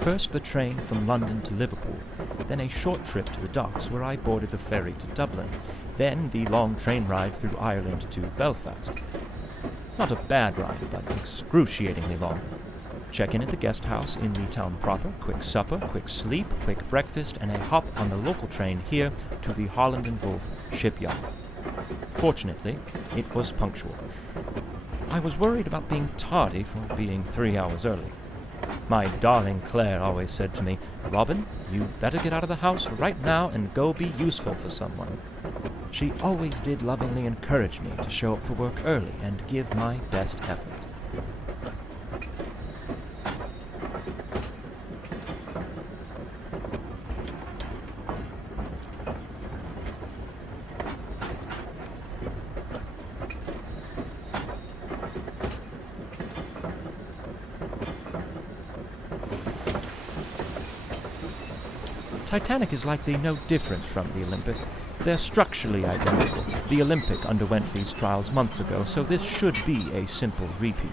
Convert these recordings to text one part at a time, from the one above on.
First the train from London to Liverpool, then a short trip to the docks where I boarded the ferry to Dublin, then the long train ride through Ireland to Belfast. Not a bad ride, but excruciatingly long. Check in at the guest house in the town proper, quick supper, quick sleep, quick breakfast, and a hop on the local train here to the Holland and Wolff shipyard. Fortunately, it was punctual. I was worried about being tardy for being 3 hours early. My darling Claire always said to me, "Robin, you better get out of the house right now and go be useful for someone." She always did lovingly encourage me to show up for work early and give my best effort. Titanic is likely no different from the Olympic. They're structurally identical. The Olympic underwent these trials months ago, so this should be a simple repeat.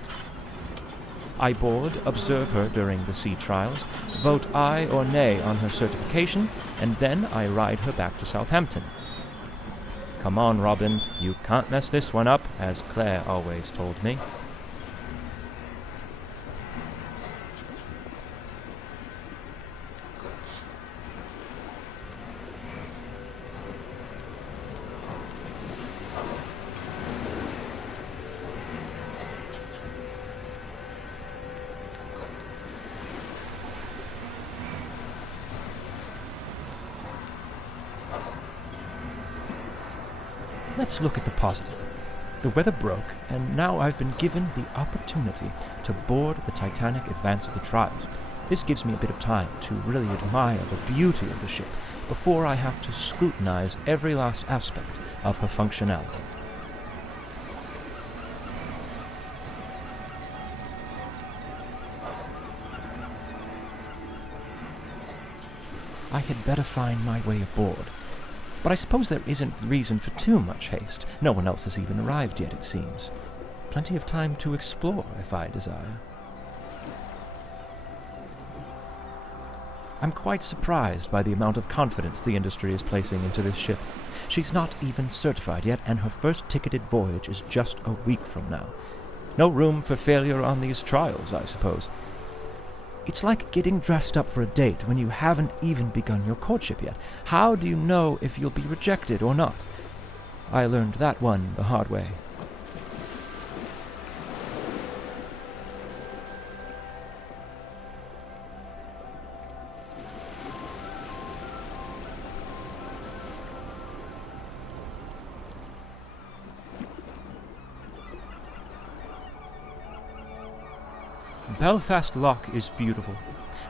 I board, observe her during the sea trials, vote aye or nay on her certification, and then I ride her back to Southampton. "Come on, Robin, you can't mess this one up," as Claire always told me. Let's look at the positive. The weather broke, and now I've been given the opportunity to board the Titanic advance of the trials. This gives me a bit of time to really admire the beauty of the ship before I have to scrutinize every last aspect of her functionality. I had better find my way aboard. But I suppose there isn't reason for too much haste. No one else has even arrived yet, it seems. Plenty of time to explore, if I desire. I'm quite surprised by the amount of confidence the industry is placing into this ship. She's not even certified yet, and her first ticketed voyage is just a week from now. No room for failure on these trials, I suppose. It's like getting dressed up for a date when you haven't even begun your courtship yet. How do you know if you'll be rejected or not? I learned that one the hard way. Belfast Lough is beautiful.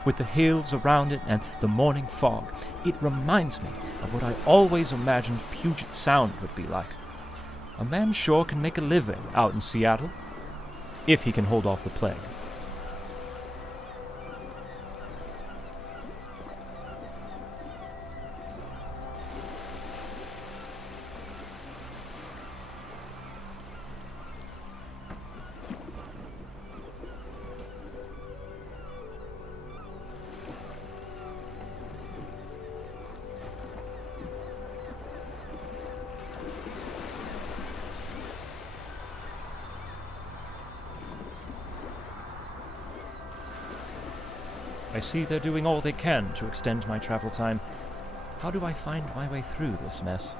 With the hills around it and the morning fog, it reminds me of what I always imagined Puget Sound would be like. A man sure can make a living out in Seattle, if he can hold off the plague. I see they're doing all they can to extend my travel time. How do I find my way through this mess?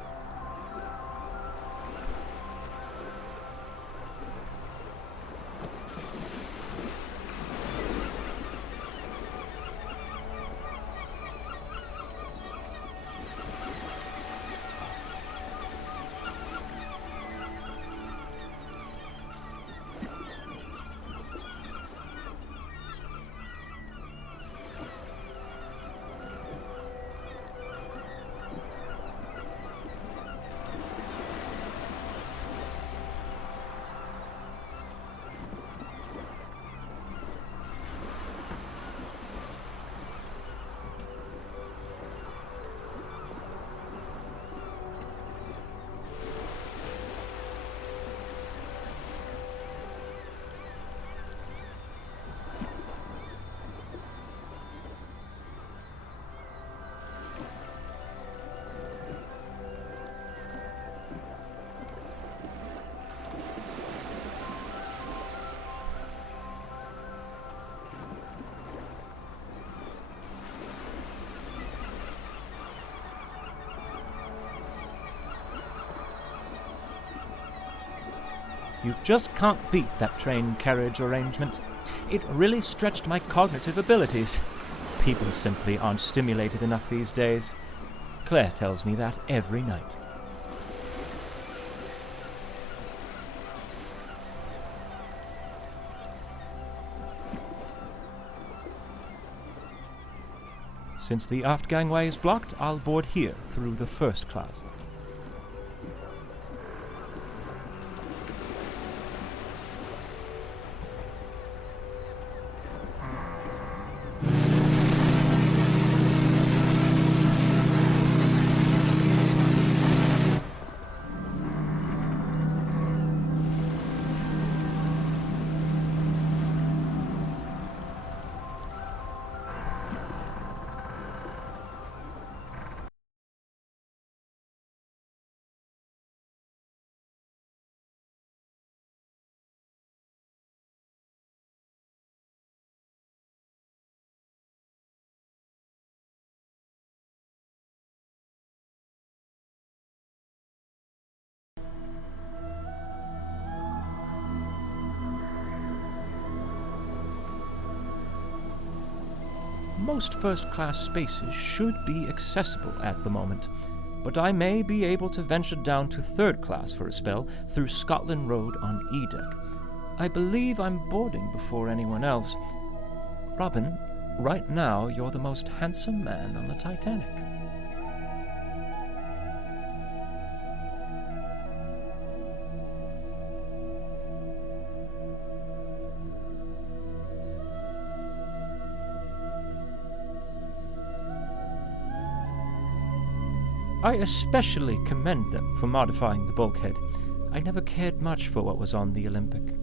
You just can't beat that train carriage arrangement. It really stretched my cognitive abilities. People simply aren't stimulated enough these days. Claire tells me that every night. Since the aft gangway is blocked, I'll board here through the first class. Most first-class spaces should be accessible at the moment, but I may be able to venture down to third class for a spell through Scotland Road on E-Deck. I believe I'm boarding before anyone else. Robin, right now you're the most handsome man on the Titanic. I especially commend them for modifying the bulkhead. I never cared much for what was on the Olympic.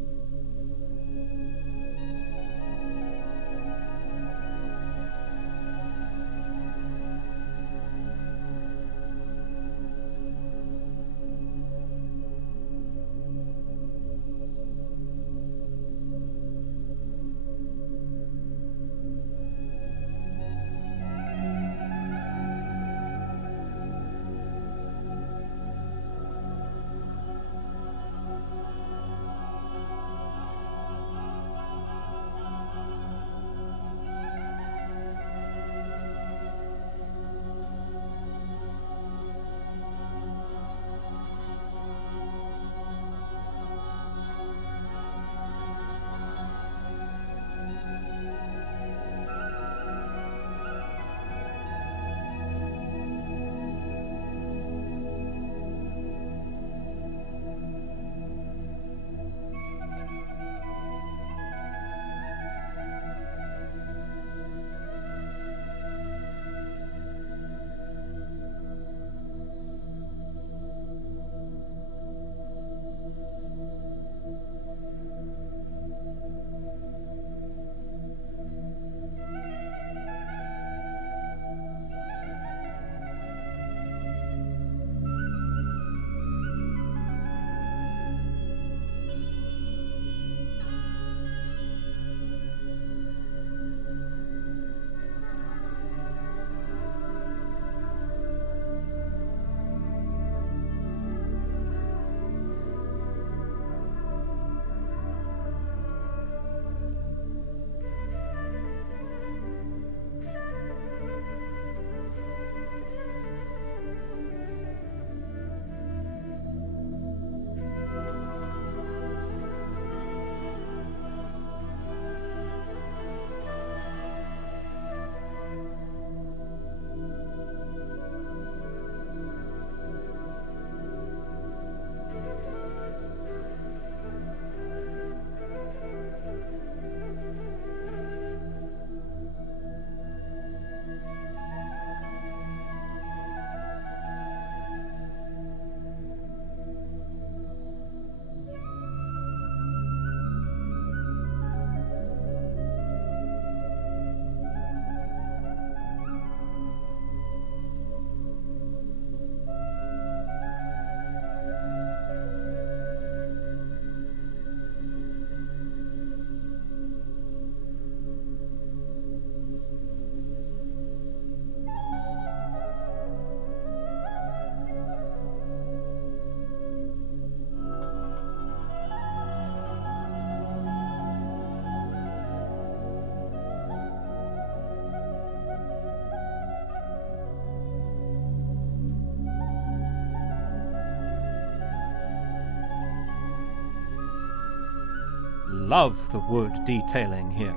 love the wood detailing here.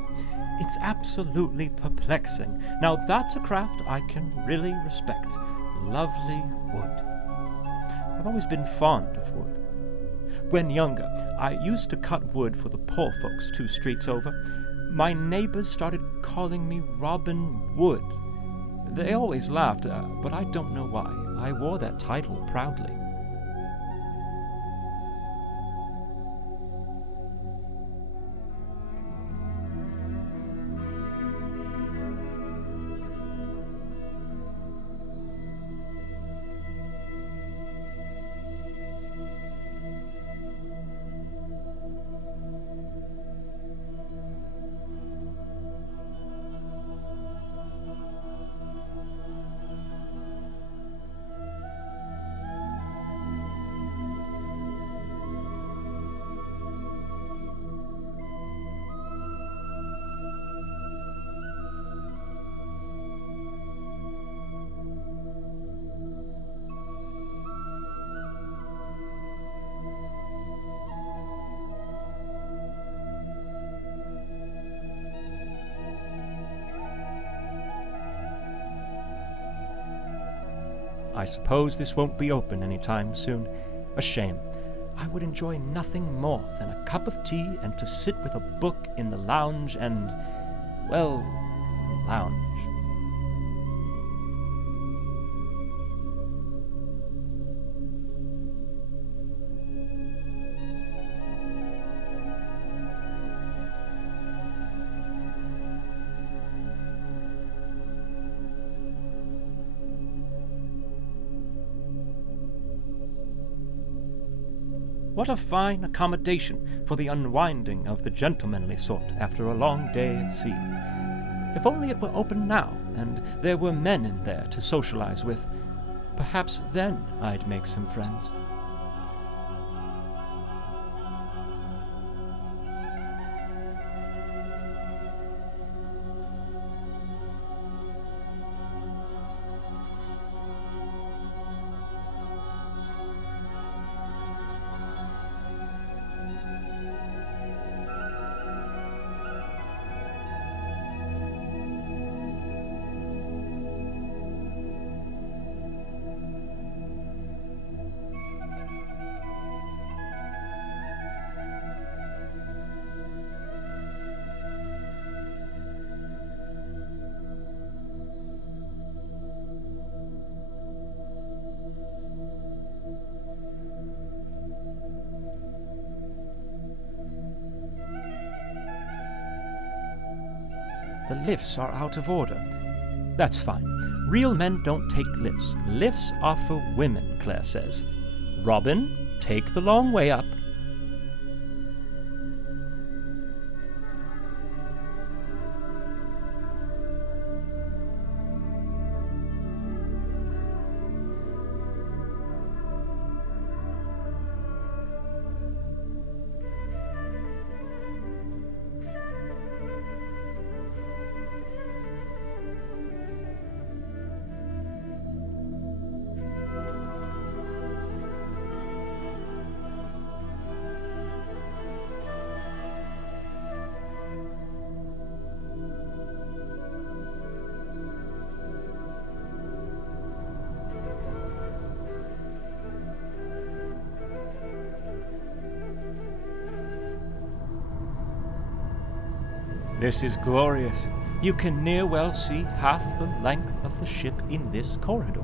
It's absolutely perplexing. Now that's a craft I can really respect. Lovely wood. I've always been fond of wood. When younger, I used to cut wood for the poor folks 2 streets over. My neighbors started calling me Robin Wood. They always laughed, but I don't know why. I wore that title proudly. I suppose this won't be open anytime soon. A shame. I would enjoy nothing more than a cup of tea and to sit with a book in the lounge and, well, lounge. What a fine accommodation for the unwinding of the gentlemanly sort after a long day at sea. If only it were open now, and there were men in there to socialize with. Perhaps then I'd make some friends. The lifts are out of order. That's fine. Real men don't take lifts. Lifts are for women, Claire says. Robin, take the long way up. This is glorious. You can near well see half the length of the ship in this corridor.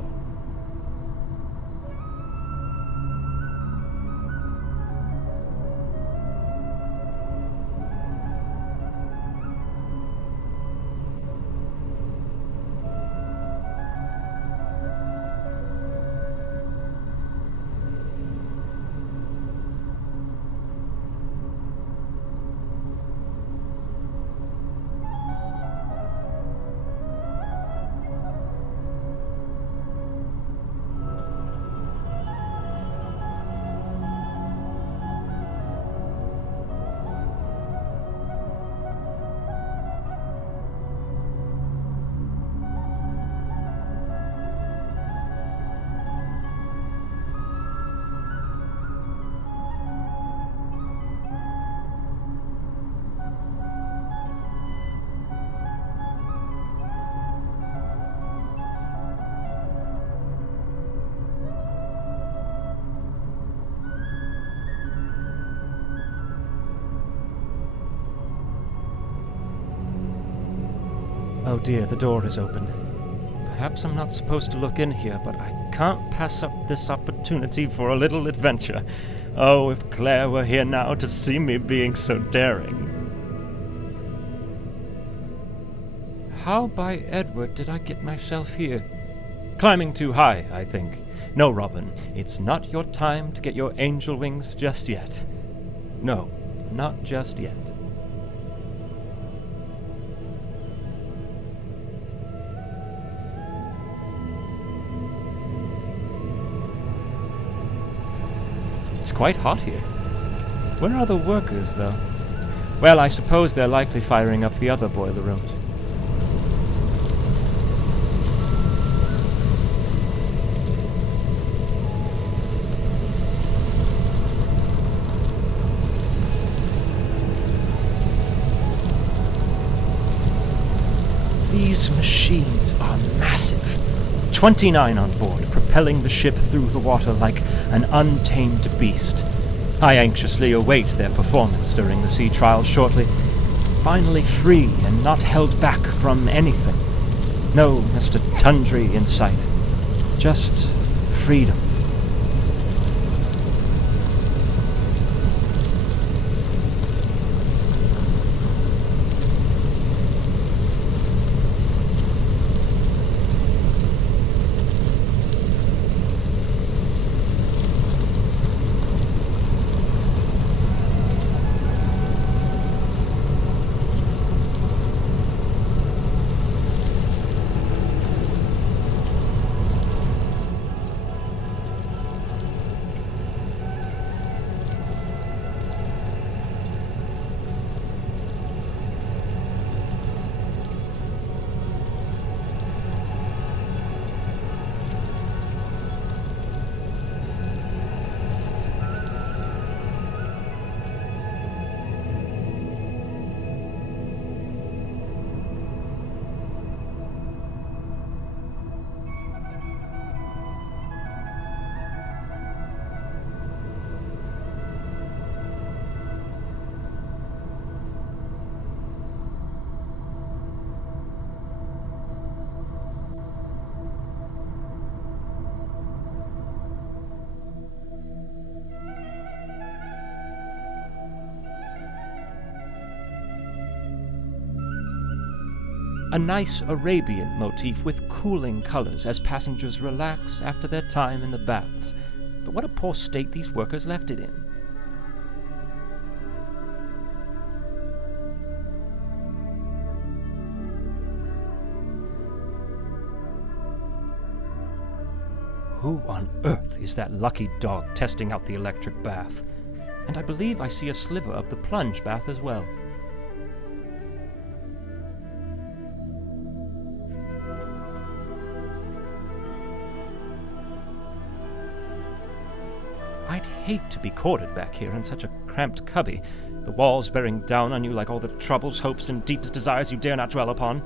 Oh dear, the door is open. Perhaps I'm not supposed to look in here, but I can't pass up this opportunity for a little adventure. Oh, if Claire were here now to see me being so daring. How by Edward did I get myself here? Climbing too high, I think. No, Robin, it's not your time to get your angel wings just yet. No, not just yet. It's quite hot here. Where are the workers, though? Well, I suppose they're likely firing up the other boiler rooms. These machines are massive. 29 on board, propelling the ship through the water like an untamed beast. I anxiously await their performance during the sea trials shortly. Finally free and not held back from anything. No Mr. Tundry in sight. Just freedom. A nice Arabian motif with cooling colors as passengers relax after their time in the baths. But what a poor state these workers left it in. Who on earth is that lucky dog testing out the electric bath? And I believe I see a sliver of the plunge bath as well. I'd hate to be corded back here in such a cramped cubby, the walls bearing down on you like all the troubles, hopes, and deepest desires you dare not dwell upon.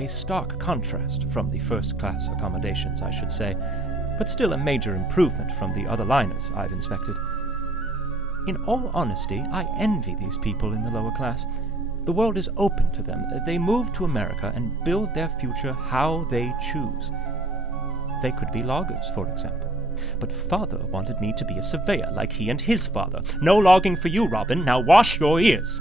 A stark contrast from the first-class accommodations, I should say, but still a major improvement from the other liners I've inspected. In all honesty, I envy these people in the lower class. The world is open to them. They move to America and build their future how they choose. They could be loggers, for example. But father wanted me to be a surveyor like he and his father. No logging for you, Robin. Now wash your ears.